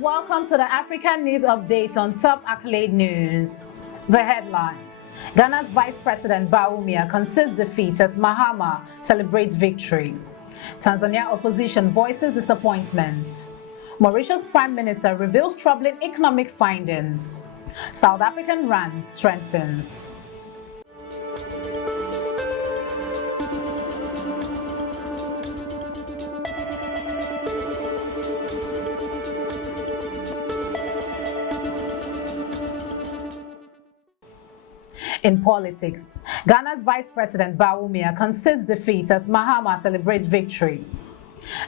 welcome to the African News Update on Top Accolade News. The headlines. Ghana's Vice President Bawumia concedes defeat as Mahama celebrates victory. Tanzania opposition voices disappointment. Mauritius Prime Minister reveals troubling economic findings. South African rand strengthens. In politics, Ghana's Vice President Bawumia concedes defeat as Mahama celebrates victory.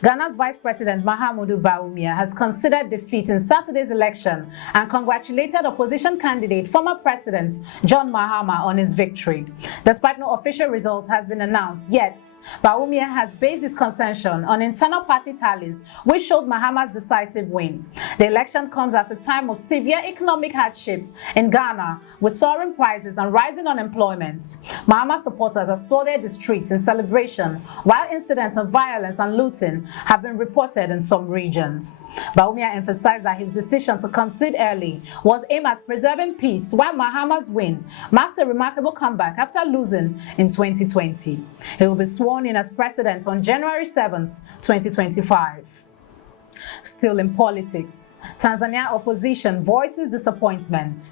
Ghana's Vice President Mahamudu Bawumia has conceded defeat in Saturday's election and congratulated opposition candidate former President John Mahama on his victory. Despite no official result has been announced yet, Bawumia has based his concession on internal party tallies which showed Mahama's decisive win. The election comes at a time of severe economic hardship in Ghana with soaring prices and rising unemployment. Mahama supporters have flooded the streets in celebration, while incidents of violence and looting have been reported in some regions. Bawumia emphasized that his decision to concede early was aimed at preserving peace, while Mahama's win marks a remarkable comeback after losing in 2020. He will be sworn in as president on January 7, 2025. Still in politics, Tanzania opposition voices disappointment.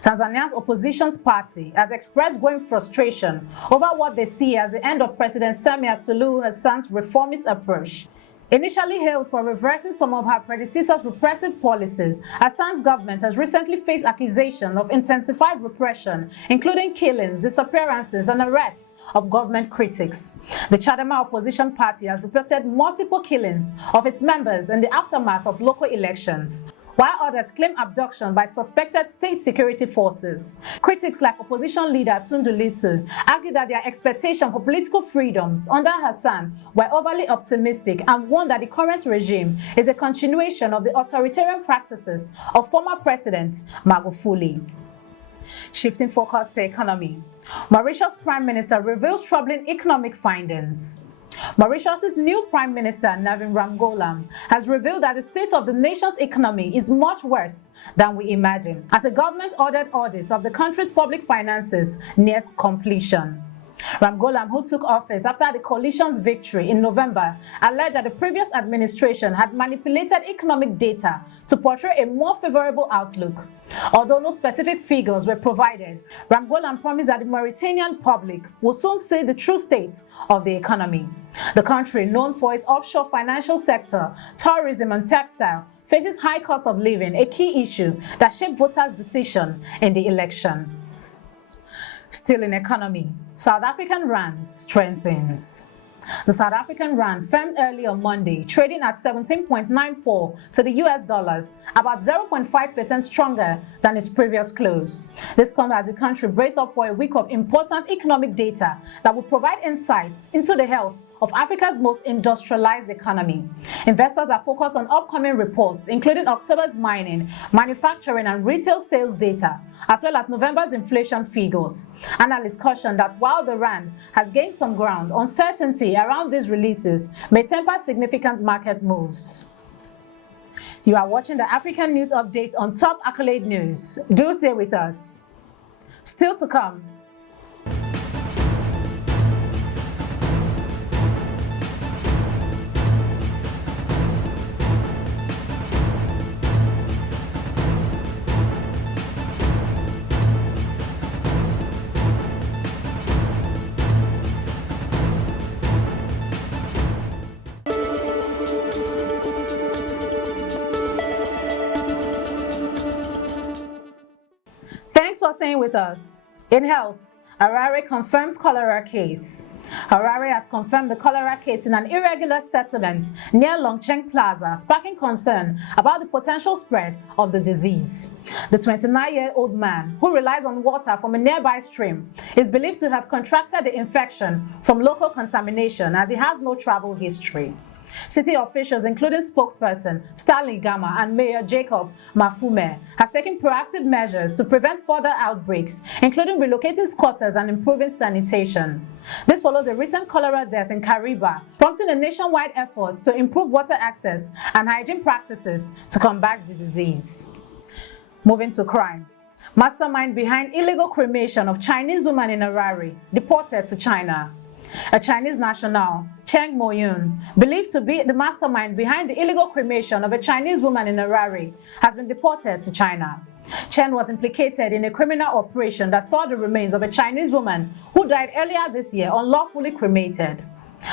Tanzania's opposition's party has expressed growing frustration over what they see as the end of President Samia Suluhu Hassan's reformist approach. Initially hailed for reversing some of her predecessor's repressive policies, Hassan's government has recently faced accusation of intensified repression, including killings, disappearances, and arrests of government critics. The Chadema opposition party has reported multiple killings of its members in the aftermath of local elections, while others claim abduction by suspected state security forces. Critics like opposition leader Tundu Lissu argue that their expectation for political freedoms under Hassan were overly optimistic and warn that the current regime is a continuation of the authoritarian practices of former President Magufuli. Shifting focus to economy, Mauritius Prime Minister reveals troubling economic findings. Mauritius's new Prime Minister Navin Ramgoolam has revealed that the state of the nation's economy is much worse than we imagine, as a government-ordered audit of the country's public finances nears completion. Ramgoolam, who took office after the coalition's victory in November, alleged that the previous administration had manipulated economic data to portray a more favorable outlook. Although no specific figures were provided, Ramgoolam promised that the Mauritanian public will soon see the true state of the economy. The country, known for its offshore financial sector, tourism and textile, faces high cost of living, a key issue that shaped voters' decision in the election. Still in economy, South African rand strengthens. The South African rand firmed early on Monday, trading at 17.94 to the US dollars, about 0.5% stronger than its previous close. This comes as the country braces up for a week of important economic data that will provide insights into the health of Africa's most industrialized economy. Investors are focused on upcoming reports, including October's mining, manufacturing, and retail sales data, as well as November's inflation figures. Analysts caution that while the rand has gained some ground, uncertainty around these releases may temper significant market moves. You are watching the African News Update on Top Accolade News. Do stay with us. Still to come. Thanks for staying with us. In health, Harare confirms cholera case. Harare has confirmed the cholera case in an irregular settlement near Long Cheng Plaza, sparking concern about the potential spread of the disease. The 29-year-old man, who relies on water from a nearby stream, is believed to have contracted the infection from local contamination as he has no travel history. City officials, including spokesperson Stanley Gama and Mayor Jacob Mafume, has taken proactive measures to prevent further outbreaks, including relocating squatters and improving sanitation. This follows a recent cholera death in Kariba, prompting a nationwide effort to improve water access and hygiene practices to combat the disease. Moving to crime. Mastermind behind illegal cremation of Chinese women in Harare, deported to China. A Chinese national, Cheng Moyun, believed to be the mastermind behind the illegal cremation of a Chinese woman in Harare, has been deported to China. Chen was implicated in a criminal operation that saw the remains of a Chinese woman who died earlier this year unlawfully cremated.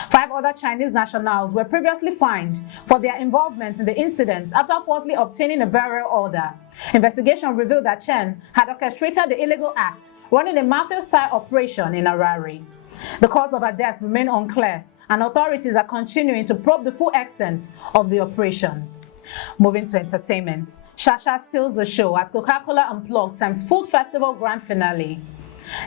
5 other Chinese nationals were previously fined for their involvement in the incident after falsely obtaining a burial order. Investigation revealed that Chen had orchestrated the illegal act, running a mafia-style operation in Harare. The cause of her death remains unclear, and authorities are continuing to probe the full extent of the operation. Moving to entertainment, Shasha steals the show at Coca-Cola Unplugged x Food Festival Grand Finale.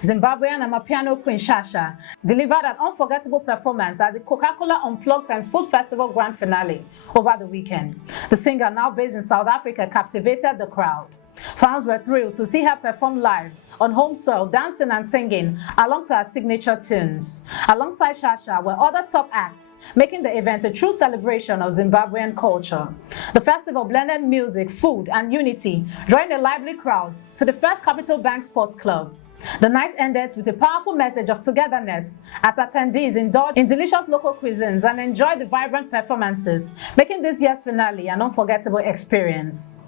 Zimbabwean Amapiano Queen Shasha delivered an unforgettable performance at the Coca-Cola Unplugged x Food Festival Grand Finale over the weekend. The singer, now based in South Africa, captivated the crowd. Fans were thrilled to see her perform live on home soil, dancing and singing along to her signature tunes. Alongside Shasha were other top acts, making the event a true celebration of Zimbabwean culture. The festival blended music, food, and unity, drawing a lively crowd to the First Capital Bank Sports Club. The night ended with a powerful message of togetherness as attendees indulged in delicious local cuisines and enjoyed the vibrant performances, making this year's finale an unforgettable experience.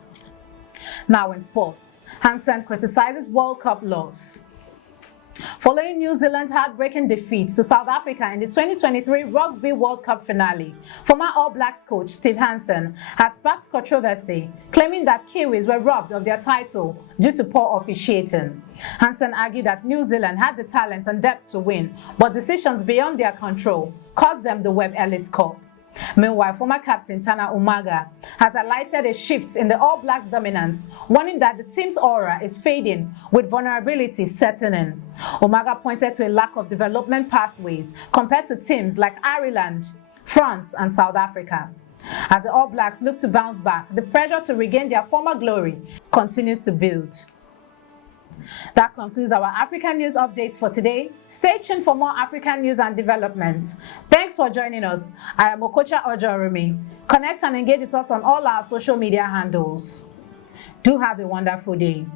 Now in sports, Hansen criticizes World Cup loss. Following New Zealand's heartbreaking defeat to South Africa in the 2023 Rugby World Cup finale, former All Blacks coach Steve Hansen has sparked controversy, claiming that Kiwis were robbed of their title due to poor officiating. Hansen argued that New Zealand had the talent and depth to win, but decisions beyond their control cost them the Webb Ellis Cup. Meanwhile, former captain Tana Umaga has highlighted a shift in the All Blacks' dominance, warning that the team's aura is fading with vulnerability setting in. Umaga pointed to a lack of development pathways compared to teams like Ireland, France, and South Africa. As the All Blacks look to bounce back, the pressure to regain their former glory continues to build. That concludes our African news updates for today. Stay tuned for more African news and developments. Thanks for joining us. I am Okocha Ojorumi. Connect and engage with us on all our social media handles. Do have a wonderful day.